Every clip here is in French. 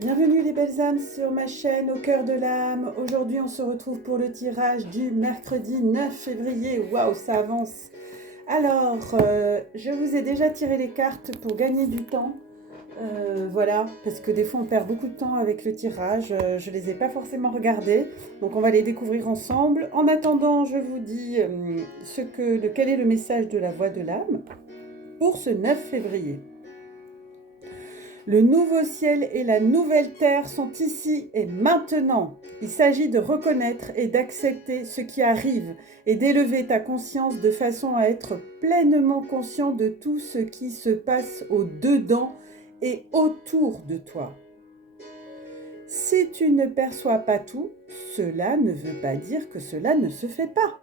Bienvenue les belles âmes sur ma chaîne Au cœur de l'âme. Aujourd'hui on se retrouve pour le tirage du mercredi 9 février. Waouh, ça avance. Alors, je vous ai déjà tiré les cartes pour gagner du temps. Voilà, parce que des fois on perd beaucoup de temps avec le tirage. Je ne les ai pas forcément regardés. Donc on va les découvrir ensemble. En attendant, je vous dis quel est le message de la voix de l'âme pour ce 9 février. Le nouveau ciel et la nouvelle terre sont ici et maintenant. Il s'agit de reconnaître et d'accepter ce qui arrive et d'élever ta conscience de façon à être pleinement conscient de tout ce qui se passe au-dedans et autour de toi. Si tu ne perçois pas tout, cela ne veut pas dire que cela ne se fait pas.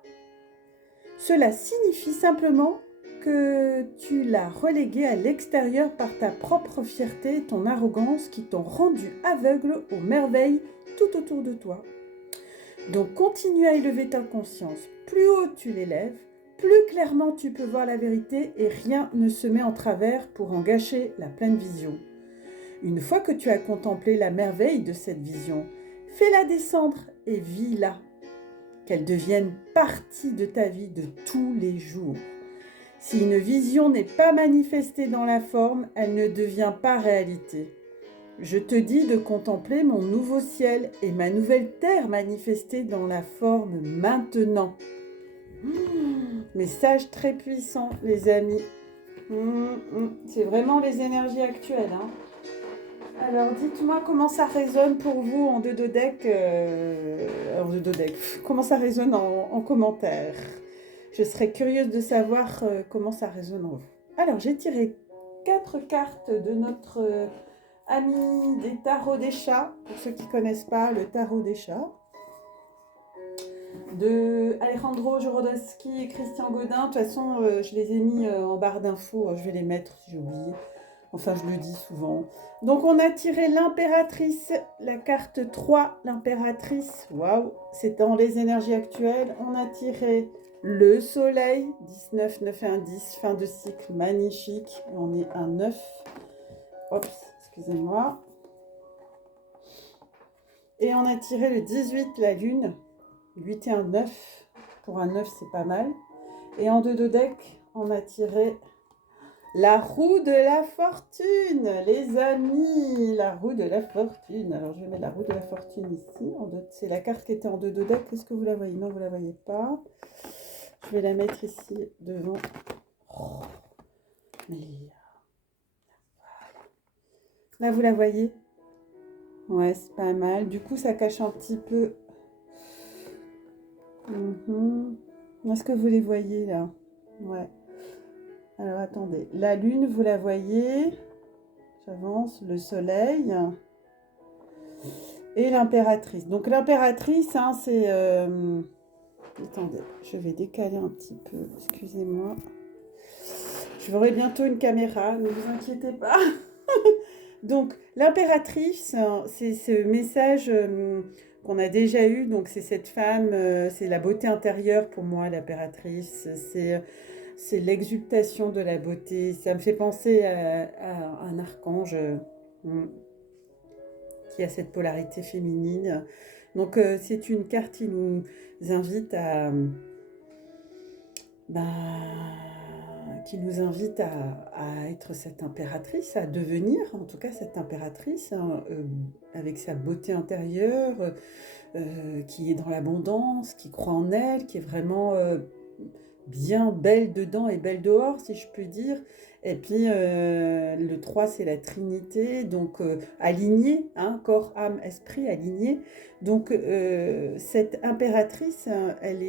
Cela signifie simplement que tu l'as relégué à l'extérieur par ta propre fierté et ton arrogance qui t'ont rendu aveugle aux merveilles tout autour de toi. Donc continue à élever ta conscience. Plus haut tu l'élèves, plus clairement tu peux voir la vérité et rien ne se met en travers pour en gâcher la pleine vision. Une fois que tu as contemplé la merveille de cette vision, fais-la descendre et vis-la. Qu'elle devienne partie de ta vie de tous les jours. Si une vision n'est pas manifestée dans la forme, elle ne devient pas réalité. Je te dis de contempler mon nouveau ciel et ma nouvelle terre manifestée dans la forme maintenant. Message très puissant, les amis. C'est vraiment les énergies actuelles. Alors, dites-moi comment ça résonne pour vous en deux deck. Comment ça résonne en commentaire. Je serais curieuse de savoir comment ça résonne en vous. Alors, j'ai tiré 4 cartes de notre ami des tarots des chats. Pour ceux qui ne connaissent pas le tarot des chats. De Alejandro Jodorowsky et Christian Godin. De toute façon, je les ai mis en barre d'infos. Je vais les mettre si j'ai oublié. Enfin, je le dis souvent. Donc, on a tiré l'impératrice, la carte 3, l'impératrice. Waouh, c'est dans les énergies actuelles. On a tiré le soleil, 19, 9 et 1, 10, fin de cycle, magnifique. On est à 9. Oups, excusez-moi. Et on a tiré le 18, la lune, 8 et 1, 9. Pour un 9, c'est pas mal. Et en deux decks, on a tiré la roue de la fortune, les amis, la roue de la fortune. Alors, je vais mettre la roue de la fortune ici. C'est la carte qui était en deux decks. Est-ce que vous la voyez? Non, vous ne la voyez pas. Je vais la mettre ici devant. Oh, mais là, vous la voyez? Ouais, c'est pas mal. Du coup, ça cache un petit peu. Est-ce que vous les voyez là? Ouais. Alors, attendez. La lune, vous la voyez? J'avance. Le soleil. Et l'impératrice. Donc, l'impératrice, c'est... Attendez, je vais décaler un petit peu. Excusez-moi. Je verrai bientôt une caméra, ne vous inquiétez pas. Donc, l'impératrice, c'est ce message qu'on a déjà eu. Donc, c'est cette femme, c'est la beauté intérieure pour moi, l'impératrice. C'est l'exultation de la beauté. Ça me fait penser à un archange qui a cette polarité féminine. Donc, c'est une carte qui nous invite à... qui nous invite à être cette impératrice, à devenir en tout cas cette impératrice, avec sa beauté intérieure, qui est dans l'abondance, qui croit en elle, qui est vraiment bien belle dedans et belle dehors, si je puis dire. Et puis le 3, c'est la Trinité, donc alignée, corps, âme, esprit, alignée. Donc cette impératrice, elle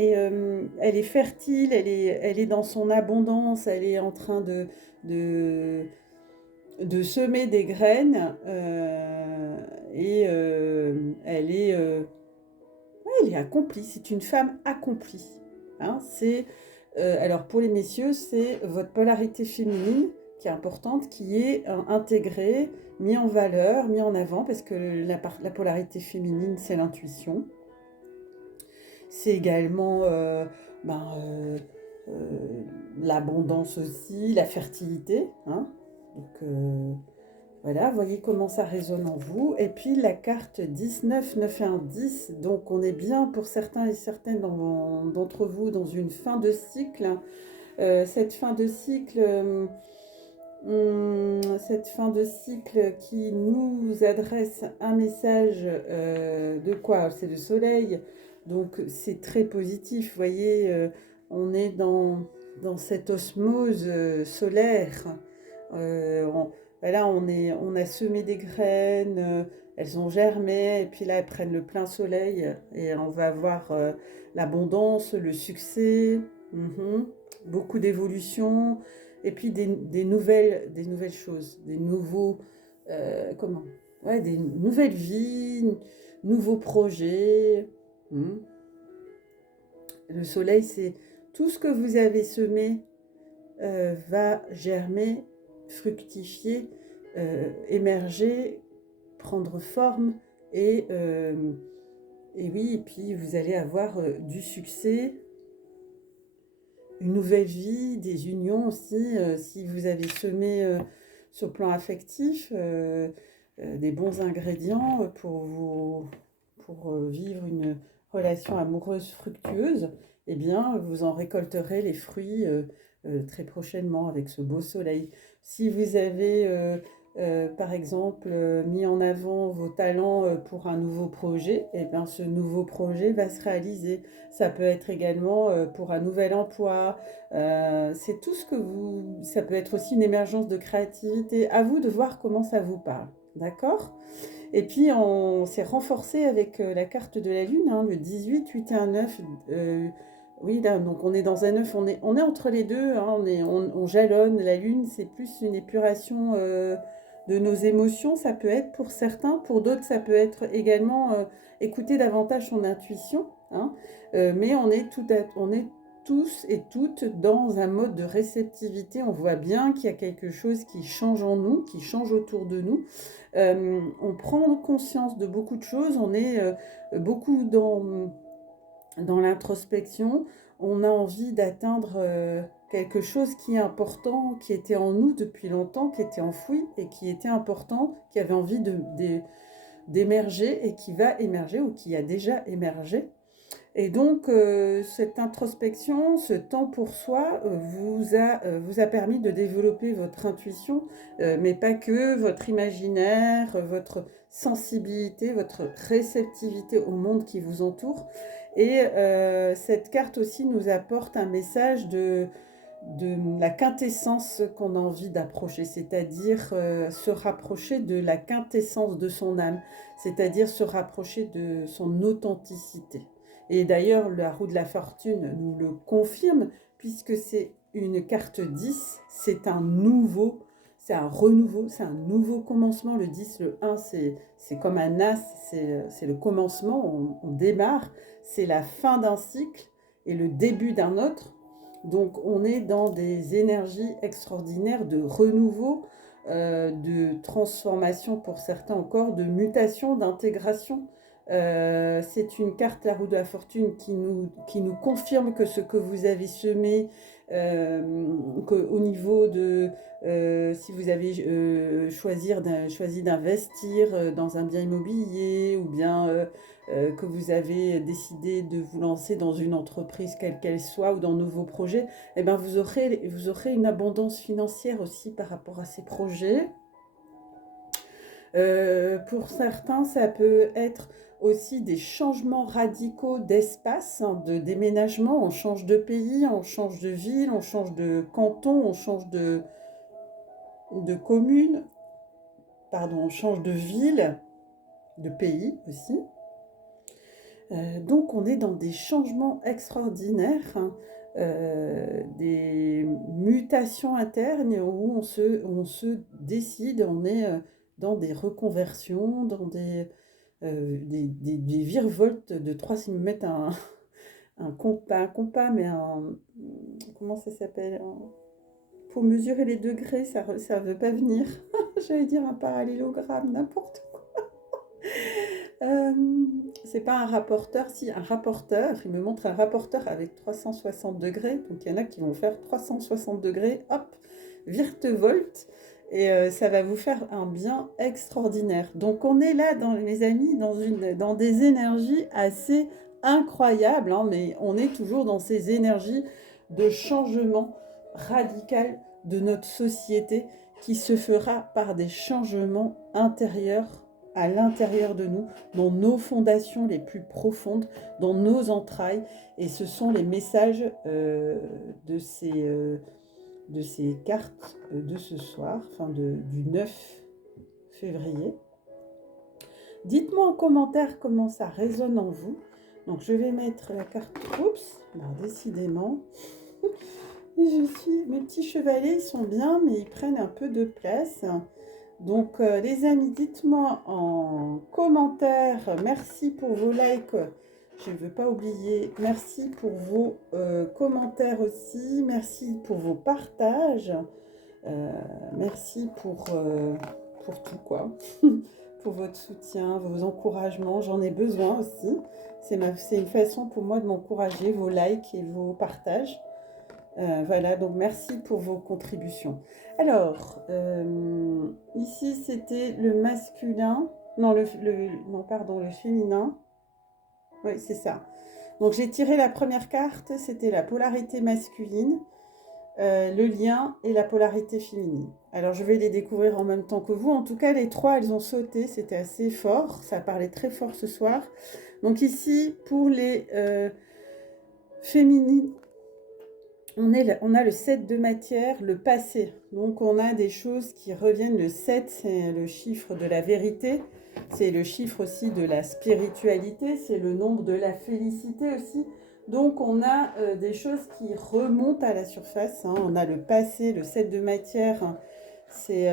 est fertile, elle est dans son abondance, elle est en train de, de semer des graines et elle est accomplie, c'est une femme accomplie. Alors pour les messieurs, c'est votre polarité féminine qui est importante, qui est intégrée, mise en valeur, mise en avant, parce que la polarité féminine, c'est l'intuition. C'est également l'abondance aussi, la fertilité. Donc, Voilà, voyez comment ça résonne en vous. Et puis la carte 19, 9 et 1, 10. Donc on est bien pour certains et certaines d'entre vous dans une fin de cycle. Cette fin de cycle, cette fin de cycle qui nous adresse un message de quoi? C'est le soleil. Donc c'est très positif. Vous voyez, on est dans cette osmose solaire. Voilà, on a semé des graines, elles ont germé, et puis là, elles prennent le plein soleil, et on va avoir l'abondance, le succès, beaucoup d'évolution, et puis des nouvelles choses, des nouveaux, comment? Ouais, des nouvelles vies, nouveaux projets. Mhm. Le soleil, c'est tout ce que vous avez semé va germer, fructifier, émerger, prendre forme et oui, et puis vous allez avoir du succès, une nouvelle vie, des unions aussi, si vous avez semé sur le plan affectif des bons ingrédients pour vivre une relation amoureuse fructueuse, eh bien, vous en récolterez les fruits très prochainement avec ce beau soleil. Si vous avez, par exemple, mis en avant vos talents pour un nouveau projet, eh bien, ce nouveau projet va se réaliser. Ça peut être également pour un nouvel emploi. C'est tout ce que vous... Ça peut être aussi une émergence de créativité. À vous de voir comment ça vous parle. D'accord? Et puis, on s'est renforcé avec la carte de la Lune, hein, le 18, 8 et un 9. Oui, là, donc on est dans un 9, on est entre les deux, hein, on jalonne. La Lune, c'est plus une épuration de nos émotions, ça peut être pour certains. Pour d'autres, ça peut être également écouter davantage son intuition. Hein, mais on est tous et toutes dans un mode de réceptivité. On voit bien qu'il y a quelque chose qui change en nous, qui change autour de nous. On prend conscience de beaucoup de choses, on est beaucoup dans l'introspection, on a envie d'atteindre quelque chose qui est important, qui était en nous depuis longtemps, qui était enfoui et qui était important, qui avait envie d'émerger et qui va émerger ou qui a déjà émergé. Et donc, cette introspection, ce temps pour soi, vous a permis de développer votre intuition, mais pas que, votre imaginaire, votre sensibilité, votre réceptivité au monde qui vous entoure. Et cette carte aussi nous apporte un message de la quintessence qu'on a envie d'approcher, c'est-à-dire se rapprocher de la quintessence de son âme, c'est-à-dire se rapprocher de son authenticité. Et d'ailleurs, la roue de la fortune nous le confirme, puisque c'est une carte 10, c'est un nouveau, c'est un renouveau, c'est un nouveau commencement. Le 10, le 1, c'est comme un as, c'est le commencement, on démarre, c'est la fin d'un cycle et le début d'un autre. Donc on est dans des énergies extraordinaires de renouveau, de transformation pour certains encore, de mutation, d'intégration. C'est une carte, la roue de la fortune, qui nous confirme que ce que vous avez semé, qu'au niveau de, si vous avez choisi d'investir dans un bien immobilier ou bien que vous avez décidé de vous lancer dans une entreprise quelle qu'elle soit ou dans de nouveaux projets, eh ben vous aurez une abondance financière aussi par rapport à ces projets. Pour certains, ça peut être aussi des changements radicaux d'espace, hein, de déménagement. On change de pays, on change de ville, on change de canton, on change de commune, pardon, on change de ville, de pays aussi. Donc on est dans des changements extraordinaires, hein, des mutations internes où on se décide, on est dans des reconversions, dans des virevoltes de 3 si me mettre pas un compas, mais comment ça s'appelle? Pour mesurer les degrés, ça ne veut pas venir. J'allais dire un parallélogramme, n'importe quoi. C'est pas un rapporteur, si un rapporteur, il me montre un rapporteur avec 360 degrés, donc il y en a qui vont faire 360 degrés, hop, virtevolte, et ça va vous faire un bien extraordinaire. Donc on est là, mes amis, dans des énergies assez incroyables, hein, mais on est toujours dans ces énergies de changement radical de notre société qui se fera par des changements intérieurs à l'intérieur de nous, dans nos fondations les plus profondes, dans nos entrailles. Et ce sont les messages de ces cartes de ce soir, enfin du 9 février. Dites-moi en commentaire comment ça résonne en vous. Donc je vais mettre la carte. Oups, alors décidément. Mes petits chevalets, ils sont bien, mais ils prennent un peu de place. Donc les amis, dites-moi en commentaire, merci pour vos likes, je ne veux pas oublier, merci pour vos commentaires aussi, merci pour vos partages, merci pour tout quoi, pour votre soutien, vos encouragements, j'en ai besoin aussi, c'est une façon pour moi de m'encourager, vos likes et vos partages. Voilà, donc merci pour vos contributions. Alors, ici c'était le masculin, non, non, pardon, le féminin. Oui, c'est ça. Donc j'ai tiré la première carte, c'était la polarité masculine, le lien et la polarité féminine. Alors je vais les découvrir en même temps que vous. En tout cas, les trois, elles ont sauté, c'était assez fort, ça parlait très fort ce soir. Donc ici, pour les féminines, on a le 7 de matière, le passé. Donc on a des choses qui reviennent. Le 7, c'est le chiffre de la vérité. C'est le chiffre aussi de la spiritualité. C'est le nombre de la félicité aussi. Donc on a des choses qui remontent à la surface. Hein. On a le passé, le 7 de matière. C'est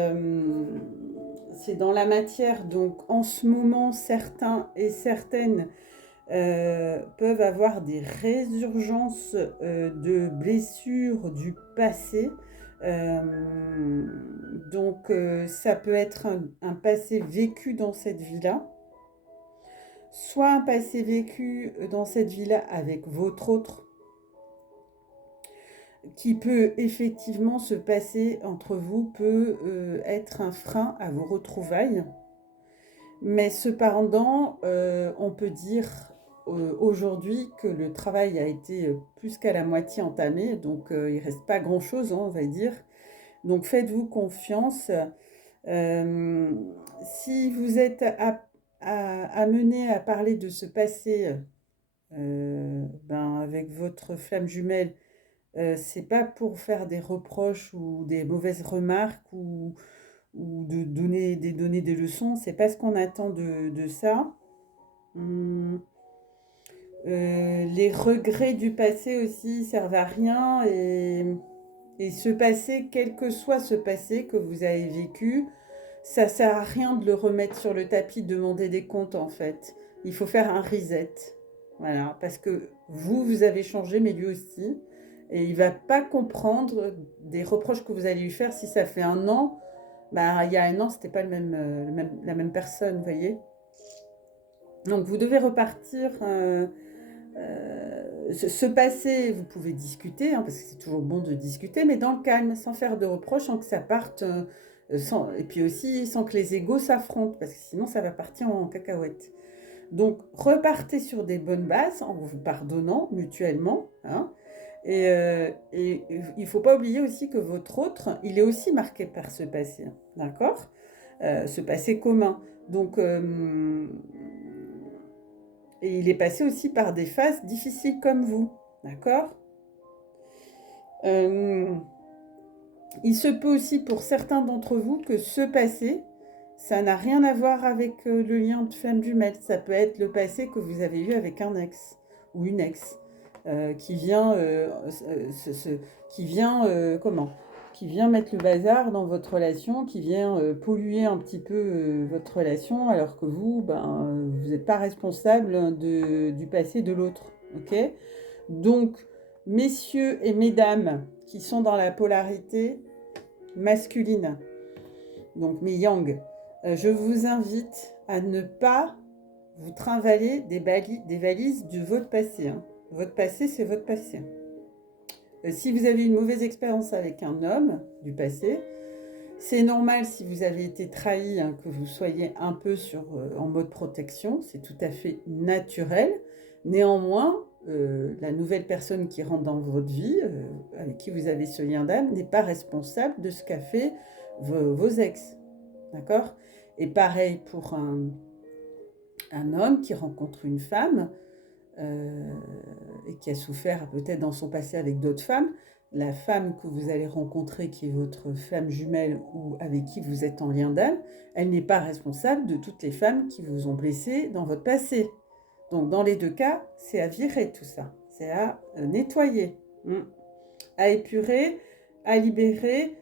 dans la matière. Donc en ce moment, certains et certaines peuvent avoir des résurgences de blessures du passé. Donc ça peut être un passé vécu dans cette vie-là, soit un passé vécu dans cette vie-là avec votre autre, qui peut effectivement se passer entre vous, peut être un frein à vos retrouvailles. Mais cependant, on peut dire aujourd'hui que le travail a été plus qu'à la moitié entamé, donc il ne reste pas grand-chose, hein, on va dire. Donc faites-vous confiance. Si vous êtes amené à parler de ce passé avec votre flamme jumelle, c'est pas pour faire des reproches ou des mauvaises remarques ou de donner des leçons, c'est pas ce qu'on attend de ça. Les regrets du passé aussi servent à rien et ce passé, quel que soit ce passé que vous avez vécu, ça sert à rien de le remettre sur le tapis, de demander des comptes en fait. Il faut faire un reset, voilà, parce que vous avez changé, mais lui aussi, et il va pas comprendre des reproches que vous allez lui faire si ça fait un an. Il y a un an, c'était pas la même personne, vous voyez. Donc vous devez repartir. Ce passé, vous pouvez discuter, hein, parce que c'est toujours bon de discuter, mais dans le calme, sans faire de reproches, sans que ça parte, et puis aussi sans que les égos s'affrontent, parce que sinon ça va partir en cacahuète. Donc repartez sur des bonnes bases en vous pardonnant mutuellement, hein, et il ne faut pas oublier aussi que votre autre, il est aussi marqué par ce passé, d'accord, ce passé commun. Donc et il est passé aussi par des phases difficiles comme vous, d'accord. Il se peut aussi pour certains d'entre vous que ce passé, ça n'a rien à voir avec le lien de flamme jumelle. Ça peut être le passé que vous avez eu avec un ex ou une ex qui vient qui vient mettre le bazar dans votre relation, qui vient polluer un petit peu votre relation, alors que vous, vous n'êtes pas responsable du passé de l'autre. Ok. Donc, messieurs et mesdames qui sont dans la polarité masculine, donc mes yang, je vous invite à ne pas vous trimballer des valises de votre passé. Hein. Votre passé, c'est votre passé. Si vous avez une mauvaise expérience avec un homme du passé, C'est normal si vous avez été trahi, hein, que vous soyez un peu en mode protection, c'est tout à fait naturel. Néanmoins, la nouvelle personne qui rentre dans votre vie, avec qui vous avez ce lien d'âme, n'est pas responsable de ce qu'a fait vos ex. D'accord? Et pareil pour un homme qui rencontre une femme et qui a souffert peut-être dans son passé avec d'autres femmes. La femme que vous allez rencontrer, qui est votre femme jumelle ou avec qui vous êtes en lien d'âme, elle n'est pas responsable de toutes les femmes qui vous ont blessé dans votre passé. Donc dans les deux cas, c'est à virer tout ça, c'est à nettoyer, à épurer, à libérer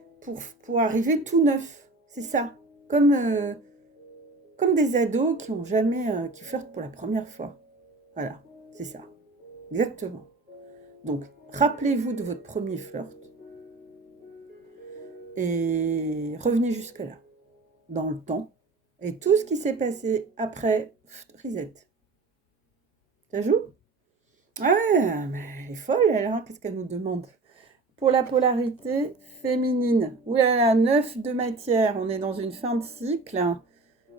pour arriver tout neuf. C'est ça, comme des ados qui ont jamais, qui flirtent pour la première fois. Voilà, c'est ça, exactement. Donc rappelez-vous de votre premier flirt et revenez jusque-là, dans le temps, et tout ce qui s'est passé après, reset. Ça joue? Ah ouais, mais elle est folle, elle, hein, qu'est-ce qu'elle nous demande? Pour la polarité féminine, oulala, 9 de matière, on est dans une fin de cycle,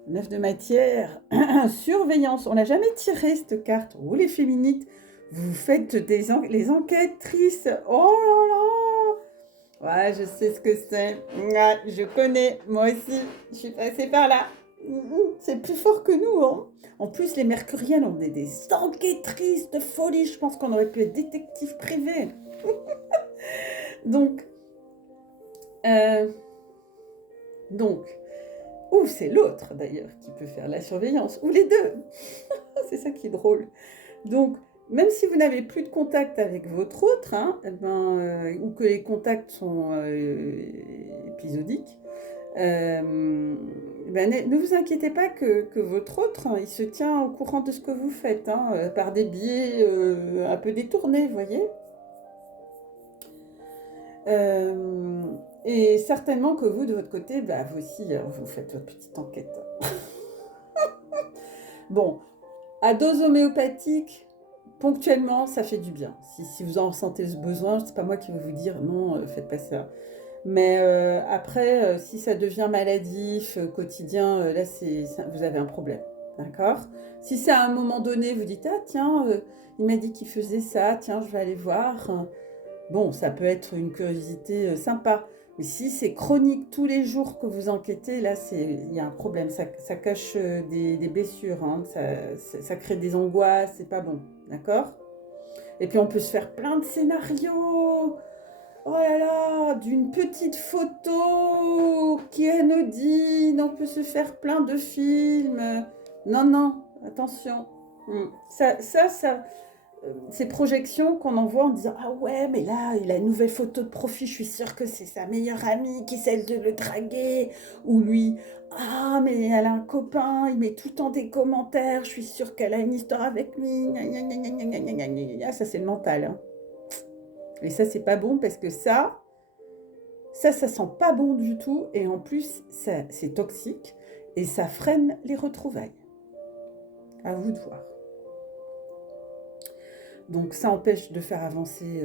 9 de matière, surveillance, on n'a jamais tiré cette carte. Oh les féminites, vous faites les enquêtrices, oh là là. Ouais, je sais ce que c'est, ouais, je connais, moi aussi, je suis passée par là. C'est plus fort que nous, hein. En plus, les mercuriennes, on est des enquêtrices de folie. Je pense qu'on aurait pu être détective privé. Donc, ou c'est l'autre d'ailleurs qui peut faire la surveillance, ou les deux. C'est ça qui est drôle. Donc, même si vous n'avez plus de contact avec votre autre, hein, ou que les contacts sont épisodiques, ne vous inquiétez pas que votre autre, hein, il se tient au courant de ce que vous faites, hein, par des biais un peu détournés, vous voyez. Et certainement que vous, de votre côté, vous aussi, vous faites votre petite enquête. Bon, à dose homéopathique, ponctuellement, ça fait du bien. Si vous en ressentez ce besoin, c'est pas moi qui vais vous dire non, faites pas ça. Mais après, si ça devient maladif, quotidien, là, vous avez un problème. D'accord? Si c'est à un moment donné, vous dites, ah tiens, il m'a dit qu'il faisait ça, tiens, je vais aller voir. Bon, ça peut être une curiosité sympa. Mais si c'est chronique tous les jours que vous enquêtez, là, il y a un problème. Ça cache des blessures, hein. Ça crée des angoisses, c'est pas bon. D'accord? Et puis on peut se faire plein de scénarios. Oh là là, d'une petite photo qui est anodine, on peut se faire plein de films. Non, non, attention. Ça, ces projections qu'on envoie en disant ah ouais, mais là, il a une nouvelle photo de profil, je suis sûre que c'est sa meilleure amie qui essaie de le draguer. Ou lui, ah, mais elle a un copain, il met tout le temps des commentaires, je suis sûre qu'elle a une histoire avec lui. Ça, c'est le mental, hein. Et ça, c'est pas bon parce que ça sent pas bon du tout. Et en plus, c'est toxique et ça freine les retrouvailles. À vous de voir. Donc, ça empêche de faire avancer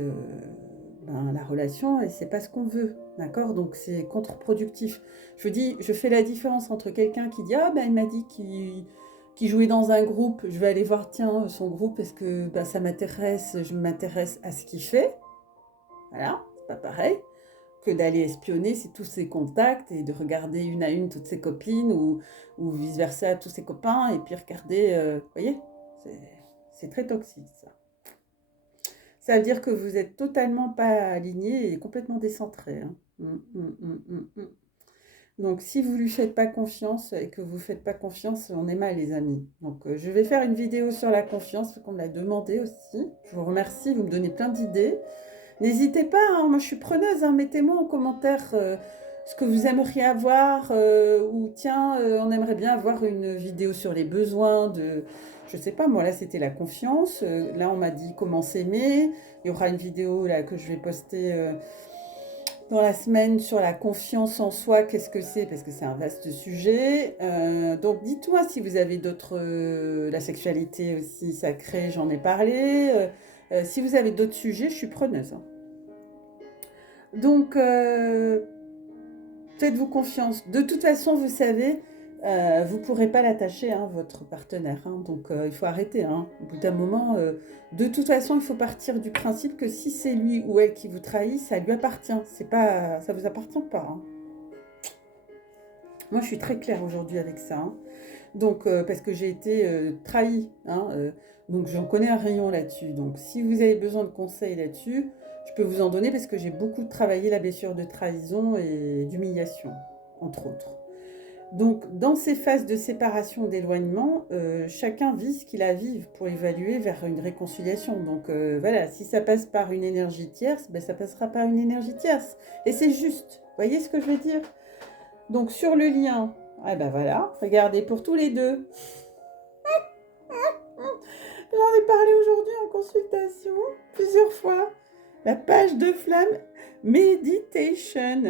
la relation et c'est pas ce qu'on veut. D'accord? Donc, c'est contre-productif. Je fais la différence entre quelqu'un qui dit ah, il m'a dit qu'il jouait dans un groupe, je vais aller voir, tiens, son groupe, parce que ça m'intéresse, je m'intéresse à ce qu'il fait. Voilà, c'est pas pareil que d'aller espionner tous ses contacts et de regarder une à une toutes ses copines ou vice-versa tous ses copains et puis regarder, vous voyez, c'est très toxique ça. Ça veut dire que vous êtes totalement pas aligné et complètement décentré, hein. Donc si vous lui faites pas confiance et que vous faites pas confiance, on est mal les amis. Donc je vais faire une vidéo sur la confiance, qu'on me l'a demandé aussi. Je vous remercie, vous me donnez plein d'idées. N'hésitez pas, hein, moi je suis preneuse, hein, mettez-moi en commentaire ce que vous aimeriez avoir, ou tiens, on aimerait bien avoir une vidéo sur les besoins de, je sais pas, moi là c'était la confiance, là on m'a dit comment s'aimer, il y aura une vidéo là que je vais poster dans la semaine sur la confiance en soi, qu'est-ce que c'est, parce que c'est un vaste sujet. Donc dites-moi si vous avez d'autres, la sexualité aussi sacrée, j'en ai parlé. Si vous avez d'autres sujets, je suis preneuse, hein. Donc, Faites-vous confiance. De toute façon, vous savez, vous ne pourrez pas l'attacher, hein, votre partenaire. Hein. Donc, il faut arrêter. Hein. Au bout d'un moment, de toute façon, il faut partir du principe que si c'est lui ou elle qui vous trahit, ça lui appartient. C'est pas, ça vous appartient pas. Hein. Moi, je suis très claire aujourd'hui avec ça. Hein. Donc, parce que j'ai été trahie. Hein, donc, j'en connais un rayon là-dessus. Donc, si vous avez besoin de conseils là-dessus, je peux vous en donner parce que j'ai beaucoup travaillé la blessure de trahison et d'humiliation, entre autres. Donc, dans ces phases de séparation, d'éloignement, chacun vit ce qu'il a à vivre pour évaluer vers une réconciliation. Donc, voilà, si ça passe par une énergie tierce, ben, ça passera par une énergie tierce. Et c'est juste. Vous voyez ce que je veux dire? Donc, sur le lien, ah ben voilà, regardez, pour tous les deux. J'en ai parlé aujourd'hui en consultation, plusieurs fois. La page de flamme Meditation.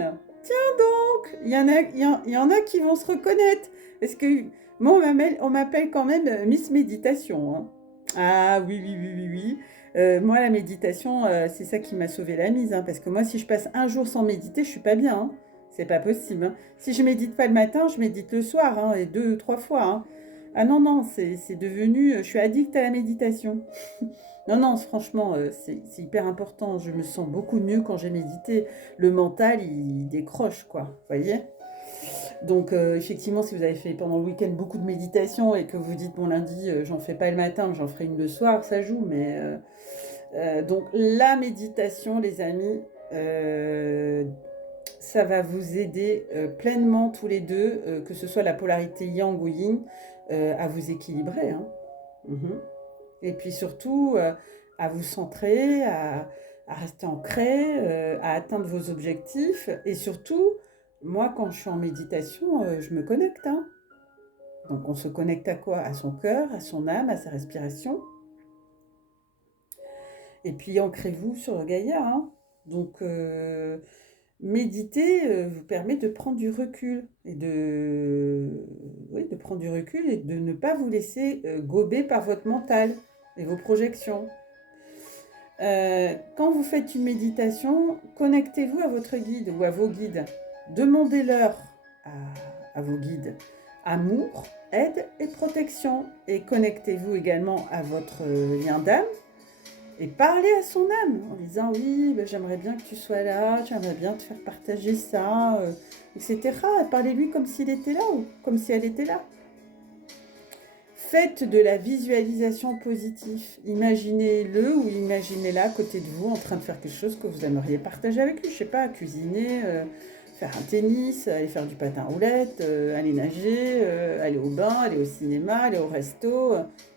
Tiens donc, il y en a qui vont se reconnaître. Parce que moi, on m'appelle quand même Miss Méditation. Hein. Ah oui, oui, oui, oui, oui. Moi, la méditation, c'est ça qui m'a sauvé la mise. Hein, parce que moi, si je passe un jour sans méditer, je suis pas bien. Hein. C'est pas possible. Hein. Si je médite pas le matin, je médite le soir. Hein, et 2, 3 fois. Hein. Ah non, non, c'est devenu... Je suis addict à la méditation. Non, non, franchement, c'est hyper important. Je me sens beaucoup mieux quand j'ai médité. Le mental, il décroche, quoi. Vous voyez? Donc, effectivement, si vous avez fait pendant le week-end beaucoup de méditation et que vous dites, bon, lundi, j'en fais pas le matin, mais j'en ferai une le soir, ça joue. Mais donc, la méditation, les amis, ça va vous aider pleinement tous les deux, que ce soit la polarité yang ou yin, à vous équilibrer. Hein. Mhm. Et puis surtout, à vous centrer, à rester ancré, à atteindre vos objectifs. Et surtout, moi, quand je suis en méditation, je me connecte. Hein. Donc, on se connecte à quoi? À son cœur, à son âme, à sa respiration. Et puis, ancrez-vous sur le Gaïa. Hein. Donc, méditer vous permet de prendre du recul et oui, de prendre du recul et de ne pas vous laisser gober par votre mental et vos projections. Quand vous faites une méditation, connectez-vous à votre guide ou à vos guides. Demandez-leur à vos guides amour, aide et protection. Et connectez-vous également à votre lien d'âme et parlez à son âme en disant oui, ben, j'aimerais bien que tu sois là, j'aimerais bien te faire partager ça, etc. Parlez-lui comme s'il était là ou comme si elle était là. Faites de la visualisation positive. Imaginez-le ou imaginez-la à côté de vous en train de faire quelque chose que vous aimeriez partager avec lui. Je sais pas, cuisiner, faire un tennis, aller faire du patin à roulettes, aller nager, aller au bain, aller au cinéma, aller au resto.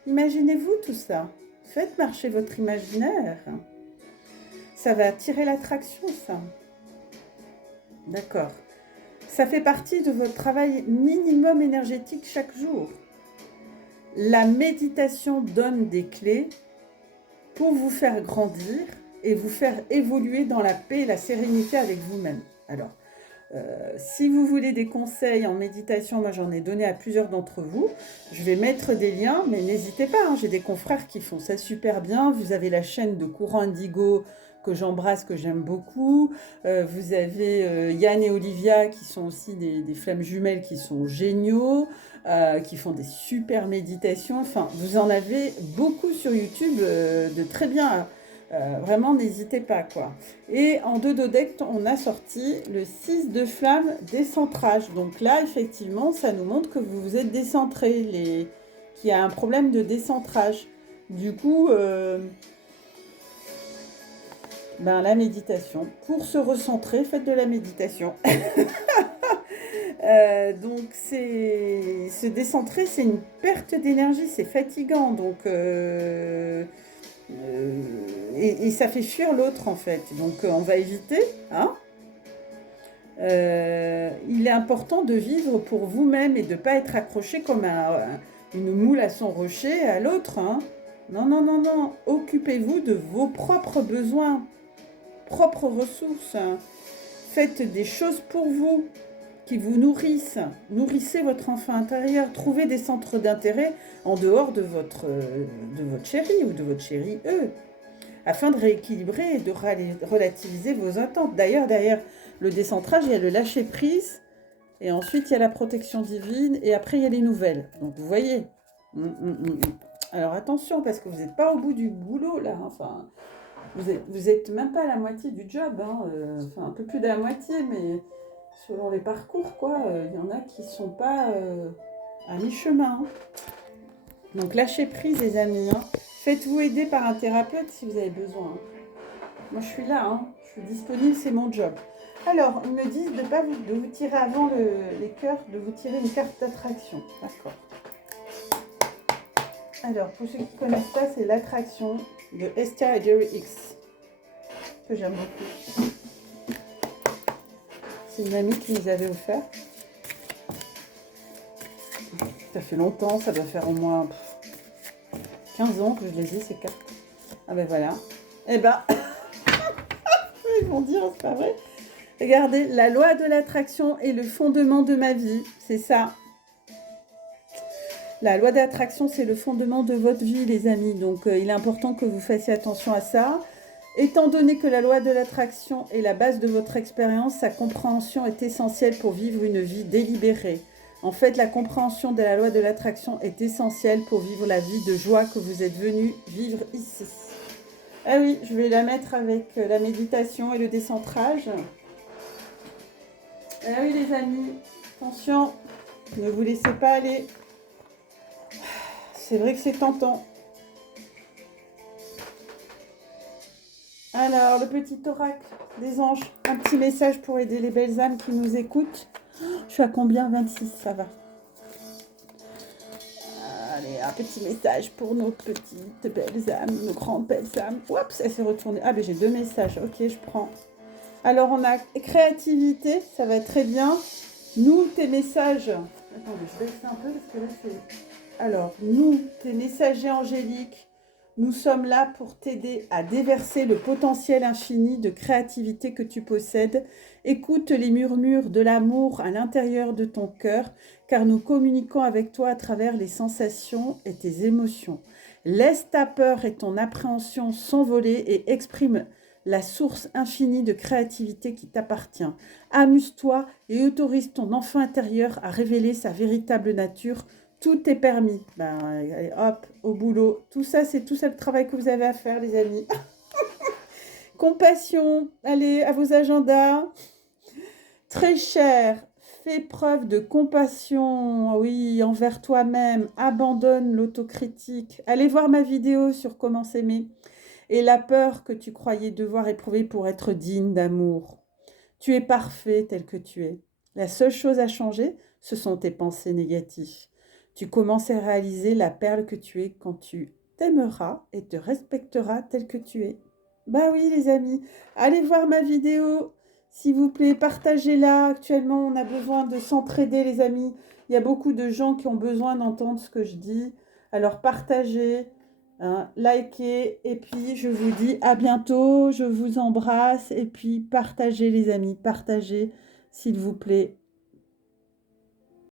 Imaginez-vous tout ça. Faites marcher votre imaginaire. Ça va attirer l'attraction, ça. D'accord. Ça fait partie de votre travail minimum énergétique chaque jour. La méditation donne des clés pour vous faire grandir et vous faire évoluer dans la paix et la sérénité avec vous-même. Alors, si vous voulez des conseils en méditation, moi j'en ai donné à plusieurs d'entre vous. Je vais mettre des liens, mais n'hésitez pas, hein, j'ai des confrères qui font ça super bien. Vous avez la chaîne de Courant Indigo que j'embrasse, que j'aime beaucoup. Vous avez Yann et Olivia qui sont aussi des flammes jumelles qui sont géniaux, qui font des super méditations. Enfin, vous en avez beaucoup sur YouTube de très bien. Vraiment, n'hésitez pas, quoi. Et en 2 dodecs, on a sorti le 6 de flamme décentrage. Donc là, effectivement, ça nous montre que vous vous êtes décentré, qu'il y a un problème de décentrage. Du coup, la méditation. Pour se recentrer, faites de la méditation. Donc, se décentrer, c'est une perte d'énergie, c'est fatigant. Donc, et ça fait fuir l'autre, en fait. Donc, on va éviter. Hein. Il est important de vivre pour vous-même et de ne pas être accroché comme une moule à son rocher à l'autre. Hein. Non, non, non, non. Occupez-vous de vos propres besoins, propres ressources. Faites des choses pour vous qui vous nourrissent. Nourrissez votre enfant intérieur. Trouvez des centres d'intérêt en dehors de votre chéri ou de votre chérie, afin de rééquilibrer et de relativiser vos attentes. D'ailleurs, derrière le décentrage, il y a le lâcher-prise Et ensuite, il y a la protection divine. Et après, il y a les nouvelles. Donc, vous voyez. Alors, attention, parce que vous n'êtes pas au bout du boulot, là. Enfin, vous êtes même pas à la moitié du job. Enfin, un peu plus de la moitié, mais selon les parcours, quoi. Il y en a qui ne sont pas à mi-chemin. Donc, lâchez prise, les amis. Faites-vous aider par un thérapeute si vous avez besoin. Moi, je suis là. Je suis disponible, c'est mon job. Alors, ils me disent de vous tirer avant les cœurs, de vous tirer une carte d'attraction. D'accord. Alors, pour ceux qui ne connaissent pas, c'est l'attraction de Esther et Jerry X, que j'aime beaucoup. C'est une amie qui nous avait offert. Ça fait longtemps, ça doit faire au moins 15 ans que je les ai, ces cartes. Ah ben voilà. Eh ben, ils vont dire, c'est pas vrai. Regardez, la loi de l'attraction est le fondement de ma vie. C'est ça. La loi d'attraction, c'est le fondement de votre vie, les amis. Donc, il est important que vous fassiez attention à ça. Étant donné que la loi de l'attraction est la base de votre expérience, sa compréhension est essentielle pour vivre une vie délibérée. En fait, la compréhension de la loi de l'attraction est essentielle pour vivre la vie de joie que vous êtes venu vivre ici. Ah oui, je vais la mettre avec la méditation et le décentrage. Ah oui, les amis, attention, ne vous laissez pas aller. C'est vrai que c'est tentant. Alors, le petit oracle des anges. Un petit message pour aider les belles âmes qui nous écoutent. Je suis à combien? 26, ça va. Allez, un petit message pour nos petites belles âmes, nos grandes belles âmes. Oups, elle s'est retournée. Ah, ben j'ai 2 messages. Ok, je prends. Alors, on a créativité, ça va être très bien. Nous, tes messages... Attendez, je baisse un peu parce que là, c'est... Alors, nous, tes messagers angéliques, nous sommes là pour t'aider à déverser le potentiel infini de créativité que tu possèdes. Écoute les murmures de l'amour à l'intérieur de ton cœur, car nous communiquons avec toi à travers les sensations et tes émotions. Laisse ta peur et ton appréhension s'envoler et exprime la source infinie de créativité qui t'appartient. Amuse-toi et autorise ton enfant intérieur à révéler sa véritable nature. Tout est permis. Ben, allez, hop, au boulot. Tout ça, c'est tout ça le travail que vous avez à faire, les amis. Compassion, allez, à vos agendas. Très cher, fais preuve de compassion, oui, envers toi-même. Abandonne l'autocritique. Allez voir ma vidéo sur comment s'aimer. Et la peur que tu croyais devoir éprouver pour être digne d'amour. Tu es parfait tel que tu es. La seule chose à changer, ce sont tes pensées négatives. Tu commences à réaliser la perle que tu es quand tu t'aimeras et te respecteras tel que tu es. Bah oui, les amis, allez voir ma vidéo, s'il vous plaît, partagez-la. Actuellement, on a besoin de s'entraider, les amis. Il y a beaucoup de gens qui ont besoin d'entendre ce que je dis. Alors, partagez. Likez et puis je vous dis à bientôt, je vous embrasse et puis partagez les amis, partagez s'il vous plaît.